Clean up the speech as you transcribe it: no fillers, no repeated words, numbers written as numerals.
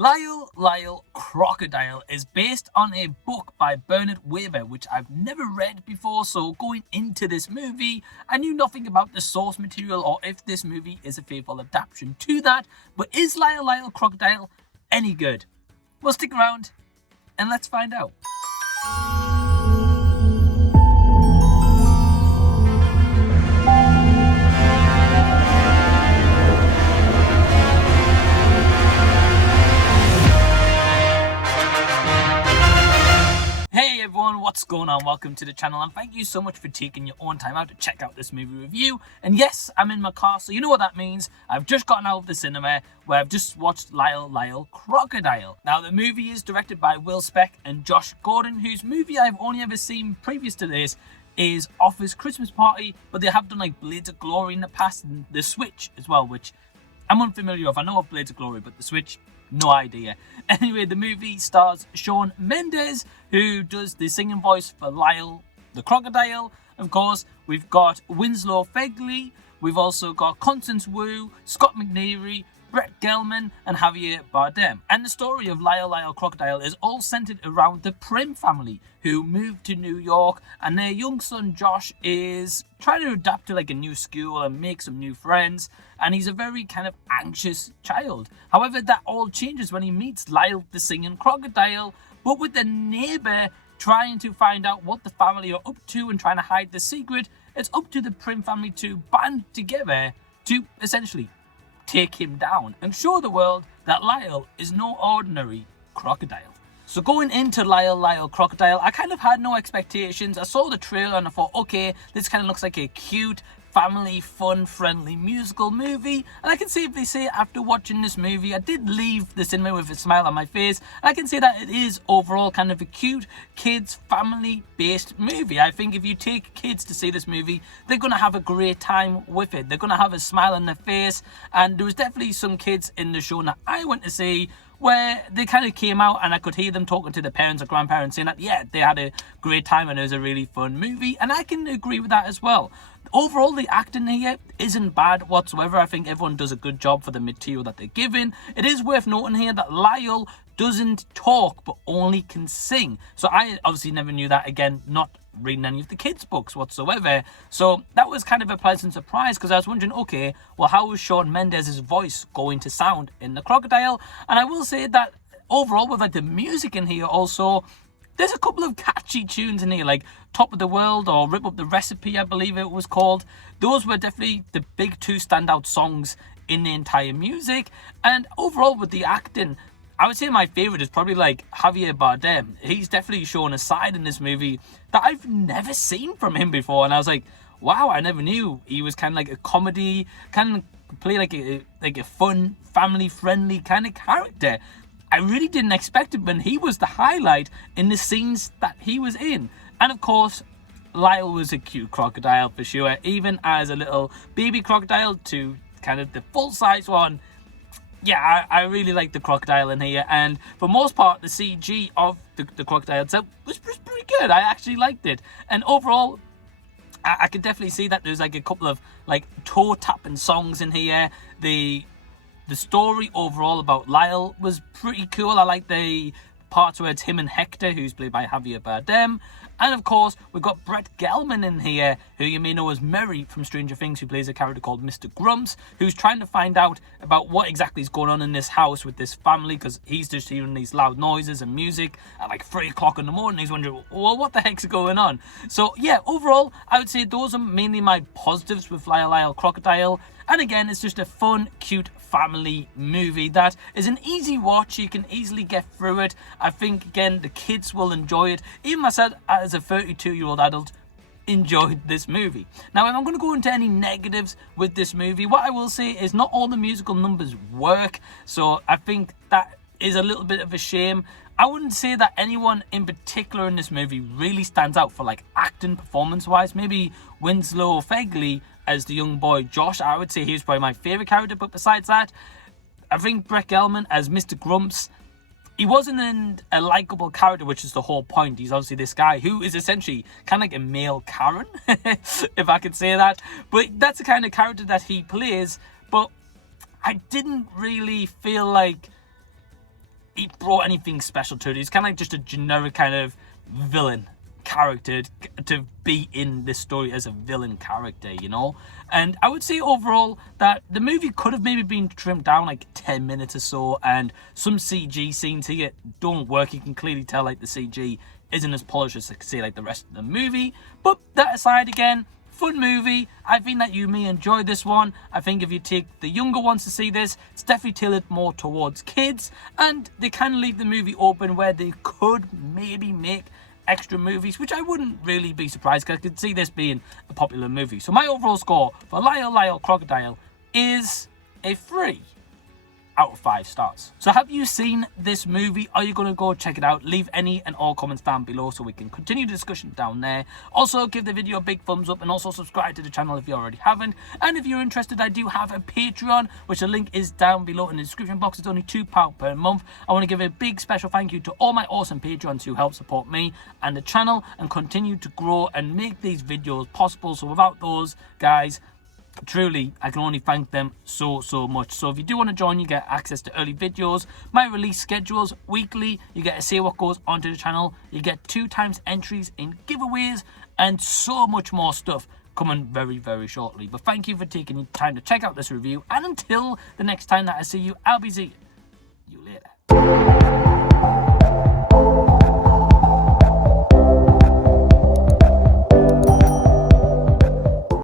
Lyle, Crocodile is based on a book by Bernard Weaver, which I've never read before, so going into this movie, I knew nothing about the source material or if this movie is a faithful adaptation to that, but is Lyle, Crocodile any good? Well, stick around and let's find out. Hey everyone, what's going on? Welcome to the channel and thank you so much for taking your own time out to check out this movie review. And yes, I'm in my car, so you know what that means. I've just gotten out of the cinema where I've just watched Lyle, Crocodile. Now the movie is directed by Will Speck and Josh Gordon, whose movie I've only ever seen previous to this is Office Christmas Party, but they have done like Blades of Glory in the past and The Switch as well, which I'm unfamiliar with. I know of Blades of Glory, but The Switch, no idea. Anyway, the movie stars Shawn Mendes, who does the singing voice for Lyle the Crocodile. Of course, we've got Winslow Fegley. We've also got Constance Wu, Scott McNeary, Brett Gelman, and Javier Bardem. And the story of Lyle Crocodile is all centered around the Primm family, who moved to New York, and their young son Josh is trying to adapt to like a new school and make some new friends, and he's a very kind of anxious child. However, that all changes when he meets Lyle the singing crocodile, but with the neighbor trying to find out what the family are up to and trying to hide the secret, it's up to the Primm family to band together to essentially take him down and show the world that Lyle is no ordinary crocodile. So going into Lyle Crocodile, I kind of had no expectations. I saw the trailer and I thought, okay, this kind of looks like a cute, family, fun, friendly musical movie. And I can safely say after watching this movie, I did leave the cinema with a smile on my face. And I can say that it is overall kind of a cute, kids, family-based movie. I think if you take kids to see this movie, they're going to have a great time with it. They're going to have a smile on their face. And there was definitely some kids in the show that I went to see where they kind of came out and I could hear them talking to their parents or grandparents saying that, yeah, they had a great time and it was a really fun movie. And I can agree with that as well. Overall, the acting here isn't bad whatsoever. I think everyone does a good job for the material that they're given. It is worth noting here that Lyle doesn't talk but only can sing. So I obviously never knew that, again, not reading any of the kids' books whatsoever. So that was kind of a pleasant surprise because I was wondering, okay, well, how is Shawn Mendes' voice going to sound in the Crocodile? And I will say that overall, with like the music in here also, there's a couple of catchy tunes in here, like Top of the World or Rip Up the Recipe, I believe it was called. Those were definitely the big two standout songs in the entire music. And overall, with the acting, I would say my favourite is probably like Javier Bardem. He's definitely shown a side in this movie that I've never seen from him before. And I was like, wow, I never knew he was kind of like a comedy, kind of play like a fun, family-friendly kind of character. I really didn't expect it when he was the highlight in the scenes that he was in. And of course, Lyle was a cute crocodile for sure. Even as a little baby crocodile to kind of the full-size one. Yeah, I really like the crocodile in here. And for most part, the CG of the crocodile itself was pretty good. I actually liked it. And overall, I could definitely see that there's like a couple of like toe-tapping songs in here. The story overall about Lyle was pretty cool. I like the parts where it's him and Hector, who's played by Javier Bardem. And of course, we've got Brett Gelman in here, who you may know as Murray from Stranger Things, who plays a character called Mr. Grumps, who's trying to find out about what exactly is going on in this house with this family, because he's just hearing these loud noises and music at like 3 o'clock in the morning. He's wondering, well, what the heck's going on? So yeah, overall, I would say those are mainly my positives with Lyle Crocodile. And again, it's just a fun, cute family movie that is an easy watch. You can easily get through it. I think, again, the kids will enjoy it. Even myself, as a 32-year-old adult, enjoyed this movie. Now, if I'm going to go into any negatives with this movie, what I will say is not all the musical numbers work. So I think that is a little bit of a shame. I wouldn't say that anyone in particular in this movie really stands out for like acting performance-wise. Maybe Winslow Fegley as the young boy Josh, I would say he was probably my favourite character. But besides that, I think Brett Gelman as Mr. Grumps, he wasn't a likeable character, which is the whole point. He's obviously this guy who is essentially kind of like a male Karen, if I could say that. But that's the kind of character that he plays. But I didn't really feel like brought anything special to it. He's kind of like just a generic kind of villain character to be in this story as a villain character, you know. And I would say overall that the movie could have maybe been trimmed down like 10 minutes or so, and some CG scenes here don't work. You can clearly tell like the CG isn't as polished as, say, like the rest of the movie. But that aside, again, fun movie. I think that you may enjoy this one. I think if you take the younger ones to see this, it's definitely tailored more towards kids, and they can leave the movie open where they could maybe make extra movies, which I wouldn't really be surprised, because I could see this being a popular movie. So my overall score for Lyle, Crocodile is a 3 out of 5 stars. So have you seen this movie? Are you going to go check it out? Leave any and all comments down below so we can continue the discussion down there. Also, give the video a big thumbs up, and also subscribe to the channel if you already haven't. And if you're interested, I do have a Patreon, which the link is down below in the description box. It's only £2 per month. I want to give a big special thank you to all my awesome Patreons who help support me and the channel and continue to grow and make these videos possible. So without those guys, truly, I can only thank them so much. So if you do want to join, you get access to early videos, my release schedules weekly, you get to see what goes onto the channel, you get 2 times entries in giveaways, and so much more stuff coming very shortly. But thank you for taking the time to check out this review, and until the next time that I see you, I'll be seeing you.